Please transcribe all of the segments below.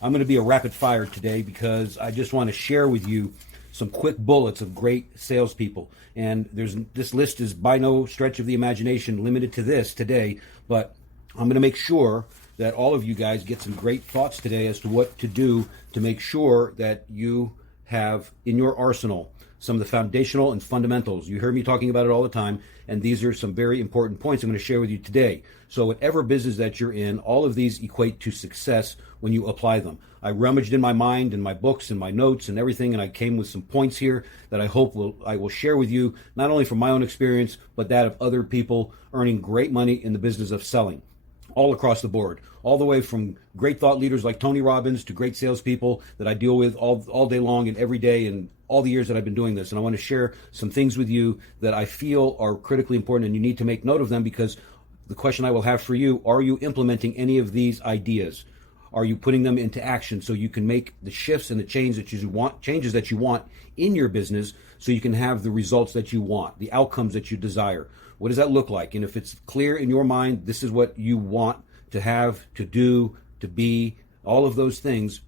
I'm going to be a rapid fire today because I just want to share with you some quick bullets of great salespeople. And this list is by no stretch of the imagination limited to this today, but I'm going to make sure that all of you guys get some great thoughts today as to what to do to make sure that you have in your arsenal some of the foundational and fundamentals. You hear me talking about it all the time, and these are some very important points I'm going to share with you today. So whatever business that you're in, all of these equate to success when you apply them. I rummaged in my mind and my books and my notes and everything, and I came with some points here that I hope I will share with you, not only from my own experience, but that of other people earning great money in the business of selling. All across the board, all the way from great thought leaders like Tony Robbins to great salespeople that I deal with all day long and every day and all the years that I've been doing this. And I want to share some things with you that I feel are critically important, and you need to make note of them, because the question I will have for you, are you implementing any of these ideas? Are you putting them into action so you can make the shifts and the changes that you want in your business so you can have the results that you want, the outcomes that you desire? What does that look like? And if it's clear in your mind, this is what you want to have, to do, to be, all of those things,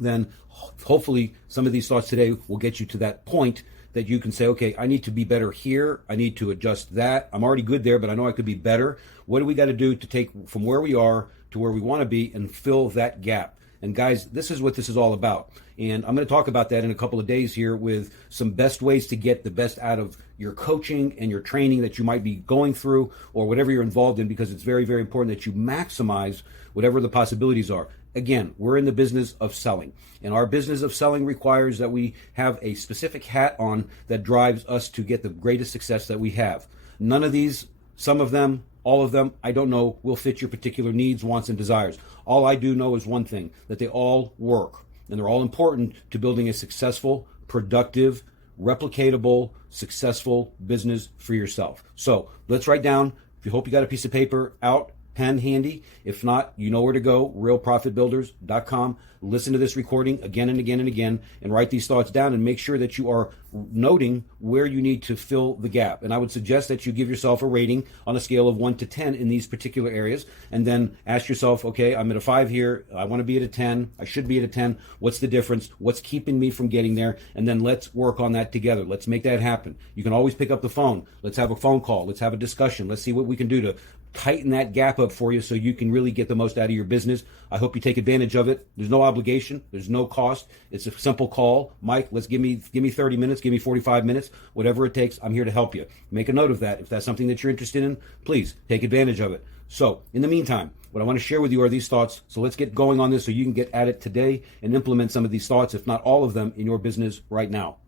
then hopefully some of these thoughts today will get you to that point that you can say, okay, I need to be better here. I need to adjust that. I'm already good there, but I know I could be better. What do we got to do to take from where we are to where we want to be and fill that gap? And guys, this is what this is all about. And I'm going to talk about that in a couple of days here with some best ways to get the best out of your coaching and your training that you might be going through or whatever you're involved in, because it's very, very important that you maximize whatever the possibilities are. Again, we're in the business of selling, and our business of selling requires that we have a specific hat on that drives us to get the greatest success that we have. None of these, some of them, all of them, I don't know, will fit your particular needs, wants, and desires. All I do know is one thing, that they all work, and they're all important to building a successful, productive, replicatable, successful business for yourself. So let's write down, if you hope you got a piece of paper out, pen handy. If not, you know where to go, realprofitbuilders.com. Listen to this recording again and again and again, and write these thoughts down, and make sure that you are noting where you need to fill the gap. And I would suggest that you give yourself a rating on a scale of 1 to 10 in these particular areas, and then ask yourself, okay, I'm at a 5 here. I want to be at a 10. I should be at a 10. What's the difference? What's keeping me from getting there? And then let's work on that together. Let's make that happen. You can always pick up the phone. Let's have a phone call. Let's have a discussion. Let's see what we can do to tighten that gap up for you so you can really get the most out of your business. I hope you take advantage of it. There's no obligation. There's no cost. It's a simple call. Mike, let's give me 30 minutes, give me 45 minutes, whatever it takes. I'm here to help you. Make a note of that. If that's something that you're interested in, please take advantage of it. So in the meantime, what I want to share with you are these thoughts. So let's get going on this so you can get at it today and implement some of these thoughts, if not all of them, in your business right now.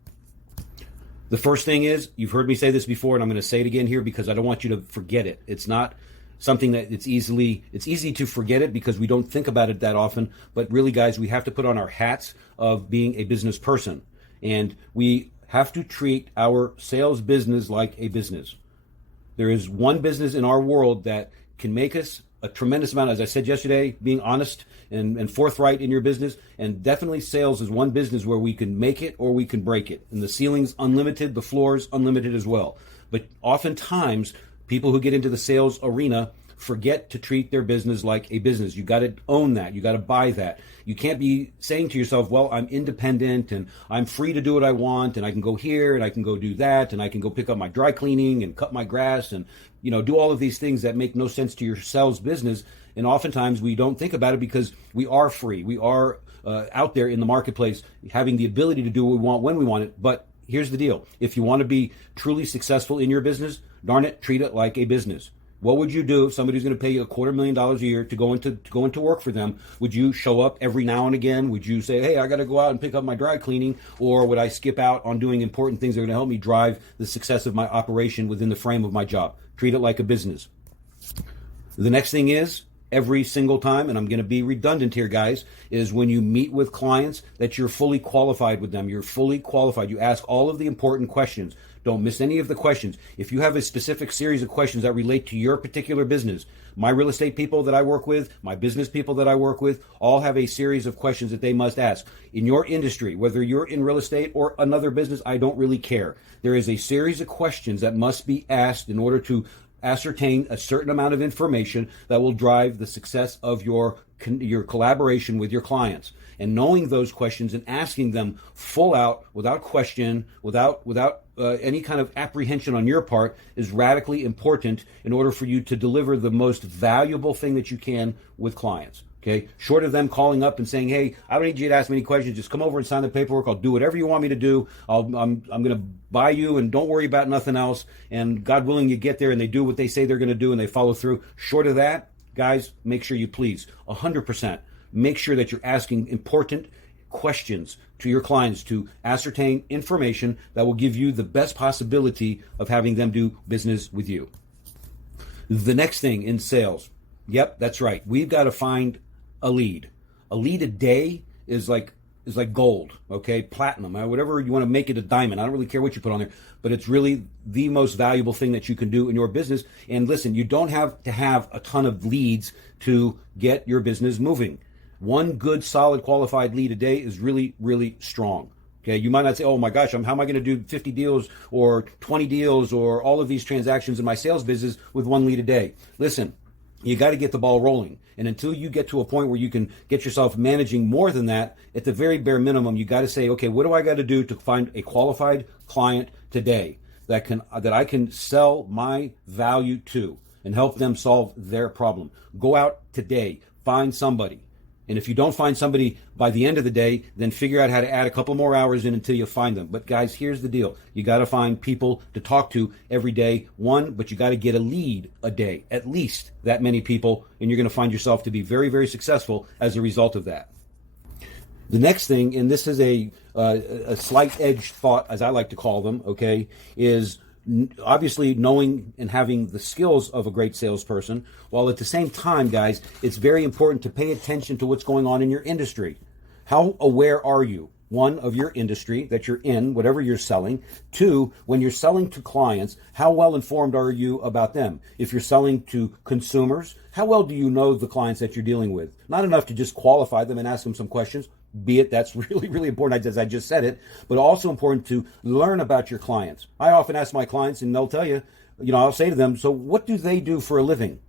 The first thing is, you've heard me say this before, and I'm going to say it again here because I don't want you to forget it. It's not something that it's easy to forget it because we don't think about it that often. But really, guys, we have to put on our hats of being a business person. And we have to treat our sales business like a business. There is one business in our world that can make us a tremendous amount, as I said yesterday, being honest and forthright in your business. And definitely sales is one business where we can make it or we can break it. And the ceiling's unlimited, the floor's unlimited as well. But oftentimes, people who get into the sales arena forget to treat their business like a business. You got to own that. You got to buy that. You can't be saying to yourself, well, I'm independent and I'm free to do what I want, and I can go here and I can go do that, and I can go pick up my dry cleaning and cut my grass and, do all of these things that make no sense to your sales business. And oftentimes we don't think about it because we are free. We are out there in the marketplace having the ability to do what we want when we want it. But here's the deal. If you want to be truly successful in your business, darn it, treat it like a business. What would you do if somebody's going to pay you $250,000 a year to go into work for them? Would you show up every now and again? Would you say, hey, I got to go out and pick up my dry cleaning? Or would I skip out on doing important things that are going to help me drive the success of my operation within the frame of my job? Treat it like a business. The next thing is, every single time, and I'm going to be redundant here, guys, is when you meet with clients that you're fully qualified with them. You're fully qualified. You ask all of the important questions. Don't miss any of the questions. If you have a specific series of questions that relate to your particular business, my real estate people that I work with, my business people that I work with, all have a series of questions that they must ask. In your industry, whether you're in real estate or another business, I don't really care. There is a series of questions that must be asked in order to ascertain a certain amount of information that will drive the success of your collaboration with your clients. And knowing those questions and asking them full out, without question, without any kind of apprehension on your part, is radically important in order for you to deliver the most valuable thing that you can with clients. Okay, short of them calling up and saying, "Hey, I don't need you to ask me any questions. Just come over and sign the paperwork. I'll do whatever you want me to do. I'm going to buy you, and don't worry about nothing else. And God willing, you get there and they do what they say they're going to do and they follow through." Short of that, guys, make sure you please 100% make sure that you're asking important questions to your clients to ascertain information that will give you the best possibility of having them do business with you. The next thing in sales, yep, that's right. We've got to find a lead. A lead a day is like gold, okay? Platinum, whatever you want to make it, a diamond. I don't really care what you put on there, but it's really the most valuable thing that you can do in your business. And listen, you don't have to have a ton of leads to get your business moving. One good, solid, qualified lead a day is really, really strong. Okay, you might not say, "Oh my gosh, how am I going to do 50 deals or 20 deals or all of these transactions in my sales business with one lead a day?" Listen, you got to get the ball rolling. And until you get to a point where you can get yourself managing more than that, at the very bare minimum, you got to say, "Okay, what do I got to do to find a qualified client today that I can sell my value to and help them solve their problem?" Go out today, find somebody. And if you don't find somebody by the end of the day, then figure out how to add a couple more hours in until you find them. But guys, here's the deal. You got to find people to talk to every day, but you got to get a lead a day, at least that many people, and you're going to find yourself to be very, very successful as a result of that. The next thing, and this is a slight edge thought, as I like to call them, okay, is obviously knowing and having the skills of a great salesperson, while at the same time, guys, it's very important to pay attention to what's going on in your industry. How aware are you, one, of your industry that you're in, whatever you're selling? Two, when you're selling to clients, how well informed are you about them? If you're selling to consumers, how well do you know the clients that you're dealing with? Not enough to just qualify them and ask them some questions, be it that's really, really important, as I just said it, but also important to learn about your clients. I often ask my clients, and they'll tell you, I'll say to them, "So what do they do for a living?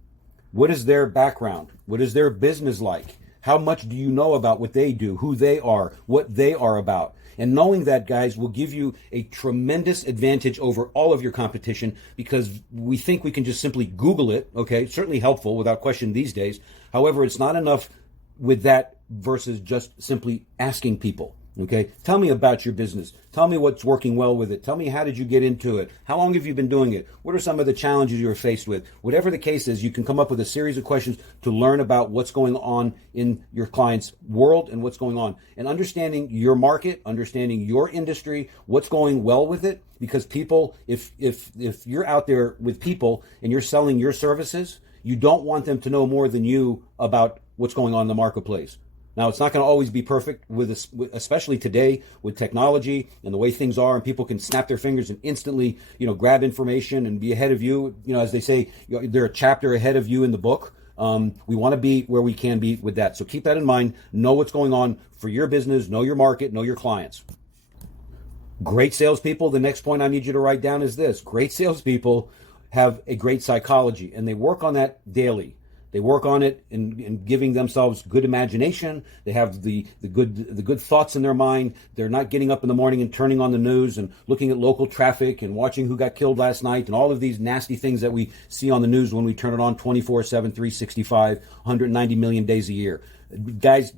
What is their background? What is their business like? How much do you know about what they do, who they are, what they are about?" And knowing that, guys, will give you a tremendous advantage over all of your competition, because we think we can just simply Google it, okay? Certainly helpful without question these days. However, it's not enough with that versus just simply asking people. Okay, tell me about your business. Tell me what's working well with it. Tell me, how did you get into it? How long have you been doing it? What are some of the challenges you're faced with? Whatever the case is, you can come up with a series of questions to learn about what's going on in your client's world and what's going on. And understanding your market, understanding your industry, what's going well with it. Because people, if you're out there with people and you're selling your services, you don't want them to know more than you about what's going on in the marketplace. Now, it's not going to always be perfect, especially today with technology and the way things are, and people can snap their fingers and instantly, grab information and be ahead of you. As they say, they're a chapter ahead of you in the book. We want to be where we can be with that. So keep that in mind. Know what's going on for your business. Know your market. Know your clients. Great salespeople. The next point I need you to write down is this: great salespeople have a great psychology, and they work on that daily. They work on it in giving themselves good imagination. They have the good thoughts in their mind. They're not getting up in the morning and turning on the news and looking at local traffic and watching who got killed last night and all of these nasty things that we see on the news when we turn it on 24/7, 365, 190 million days a year. Guys,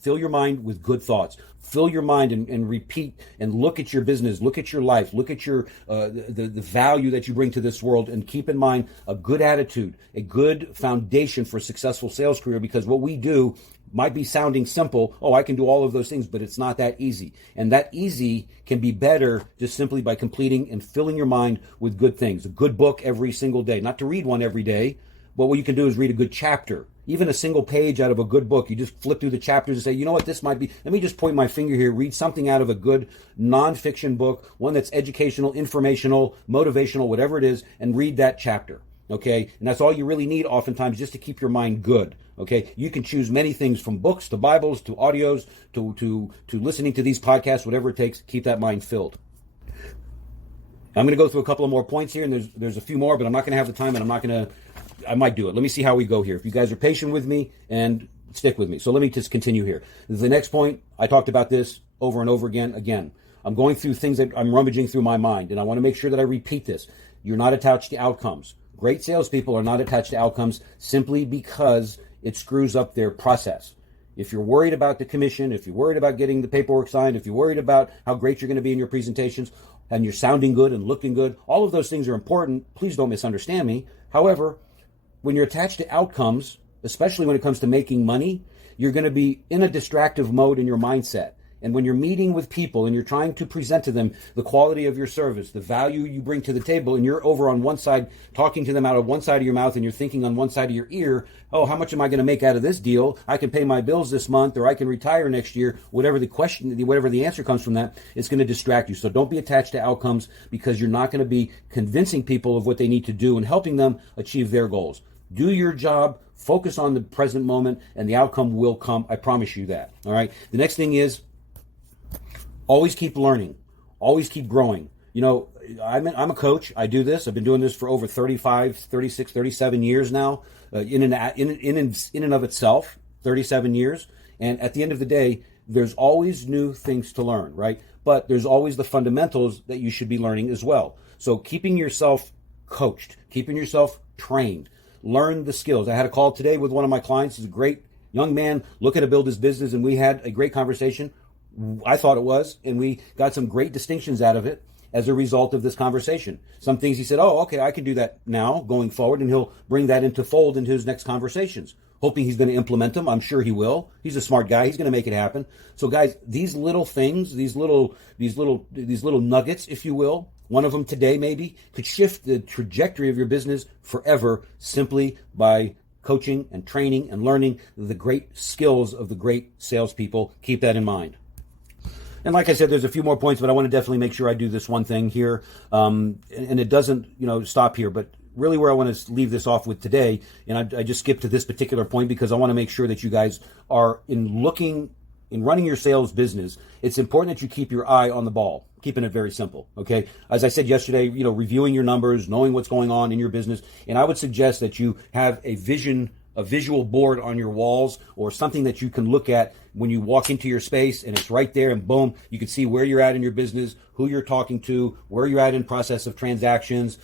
fill your mind with good thoughts. Fill your mind and repeat and look at your business, look at your life, look at your the value that you bring to this world, and keep in mind a good attitude, a good foundation for a successful sales career, because what we do might be sounding simple. Oh, I can do all of those things, but it's not that easy. And that easy can be better just simply by completing and filling your mind with good things. A good book every single day. Not to read one every day, but what you can do is read a good chapter. Even a single page out of a good book. You just flip through the chapters and say, you know what, this might be, let me just point my finger here, read something out of a good nonfiction book, one that's educational, informational, motivational, whatever it is, and read that chapter, okay? And that's all you really need oftentimes, just to keep your mind good, okay? You can choose many things, from books to Bibles to audios to listening to these podcasts, whatever it takes, keep that mind filled. I'm going to go through a couple of more points here, and there's a few more, but I'm not going to have the time, and I might do it. Let me see how we go here. If you guys are patient with me and stick with me. So let me just continue here. The next point, I talked about this over and over again. Again, I'm going through things that I'm rummaging through my mind, and I want to make sure that I repeat this. You're not attached to outcomes. Great salespeople are not attached to outcomes simply because it screws up their process. If you're worried about the commission, if you're worried about getting the paperwork signed, if you're worried about how great you're going to be in your presentations, and you're sounding good and looking good, all of those things are important. Please don't misunderstand me. However, when you're attached to outcomes, especially when it comes to making money, you're going to be in a distractive mode in your mindset. And when you're meeting with people and you're trying to present to them the quality of your service, the value you bring to the table, and you're over on one side talking to them out of one side of your mouth and you're thinking on one side of your ear, oh, how much am I going to make out of this deal? I can pay my bills this month, or I can retire next year. Whatever the answer comes from that, it's going to distract you. So don't be attached to outcomes, because you're not going to be convincing people of what they need to do and helping them achieve their goals. Do your job, focus on the present moment, and the outcome will come. I promise you that. All right. The next thing is, always keep learning, always keep growing. You know, I'm a coach. I do this. I've been doing this for over 35, 36, 37 years now, in and of itself, 37 years. And at the end of the day, there's always new things to learn, right? But there's always the fundamentals that you should be learning as well. So keeping yourself coached, keeping yourself trained, learn the skills. I had a call today with one of my clients. He's a great young man looking to build his business, and we had a great conversation. I thought it was, and we got some great distinctions out of it as a result of this conversation. Some things he said, oh, okay, I can do that now going forward, and he'll bring that into fold into his next conversations, hoping he's going to implement them. I'm sure he will. He's a smart guy. He's going to make it happen. So guys, these little things, these little nuggets, if you will, one of them today maybe could shift the trajectory of your business forever, simply by coaching and training and learning the great skills of the great salespeople. Keep that in mind. And like I said, there's a few more points, but I want to definitely make sure I do this one thing here. And it doesn't, stop here, but really where I want to leave this off with today, and I just skipped to this particular point because I want to make sure that you guys are in running your sales business. It's important that you keep your eye on the ball, keeping it very simple. Okay. As I said yesterday, reviewing your numbers, knowing what's going on in your business. And I would suggest that you have a visual board on your walls, or something that you can look at when you walk into your space, and it's right there, and boom, you can see where you're at in your business, who you're talking to, where you're at in process of transactions,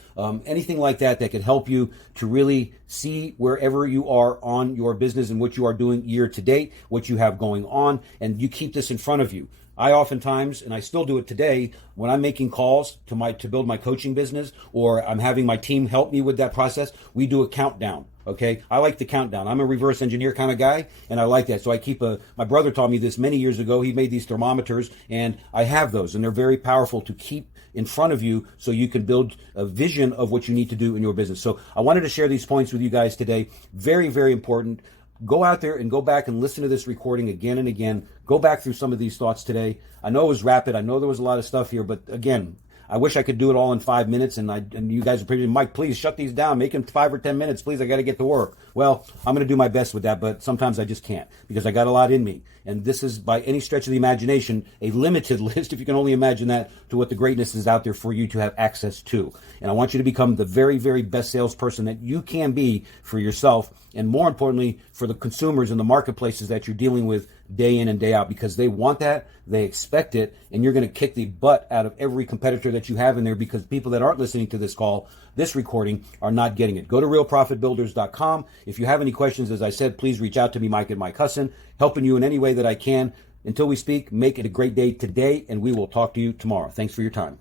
anything like that could help you to really see wherever you are on your business and what you are doing year to date, what you have going on, and you keep this in front of you. I oftentimes, and I still do it today, when I'm making calls to build my coaching business, or I'm having my team help me with that process, we do a countdown. Okay, I like the countdown. I'm a reverse engineer kind of guy, and I like that. So I keep my brother taught me this many years ago. He made these thermometers, and I have those, and they're very powerful to keep in front of you so you can build a vision of what you need to do in your business. So I wanted to share these points with you guys today. Very, very important. Go out there and go back and listen to this recording again and again. Go back through some of these thoughts today. I know it was rapid. I know there was a lot of stuff here, but again, I wish I could do it all in 5 minutes, and you guys are pretty, Mike, please shut these down. Make them 5 or 10 minutes, please. I got to get to work. Well, I'm going to do my best with that, but sometimes I just can't because I got a lot in me. And this is, by any stretch of the imagination, a limited list, if you can only imagine that, to what the greatness is out there for you to have access to. And I want you to become the very, very best salesperson that you can be for yourself, and more importantly, for the consumers and the marketplaces that you're dealing with day in and day out, because they want that, they expect it, and you're going to kick the butt out of every competitor that you have in there, because people that aren't listening to this call, this recording, are not getting it. Go to realprofitbuilders.com. If you have any questions, as I said, please reach out to me, Mike at Mike Husson, helping you in any way that I can. Until we speak, make it a great day today, and we will talk to you tomorrow. Thanks for your time.